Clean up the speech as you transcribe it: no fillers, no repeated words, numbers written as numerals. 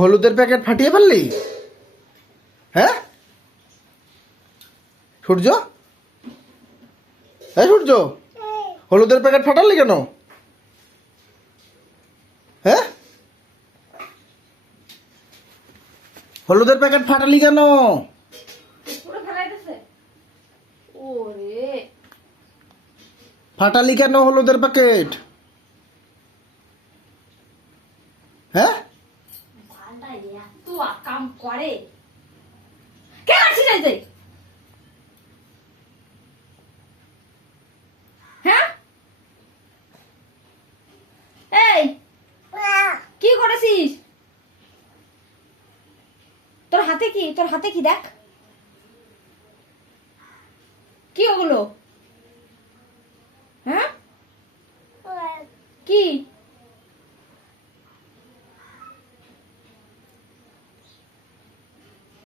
হলুদের প্যাকেট ফাটিয়ে ফেললি? হ্যাঁ সূর্য, হ্যাঁ সূর্য, হলুদের প্যাকেট ফাটালি কেন? হ্যাঁ হলুদের প্যাকেট ফাটালি কেন? ফাটালি কেন হলুদের প্যাকেট? হ্যাঁ কাম করে কে আছিস এই যে? হ্যাঁ এই কি করেছিস? তোর হাতে কি, তোর হাতে কি দেখ, কি ওগুলো? হ্যাঁ কি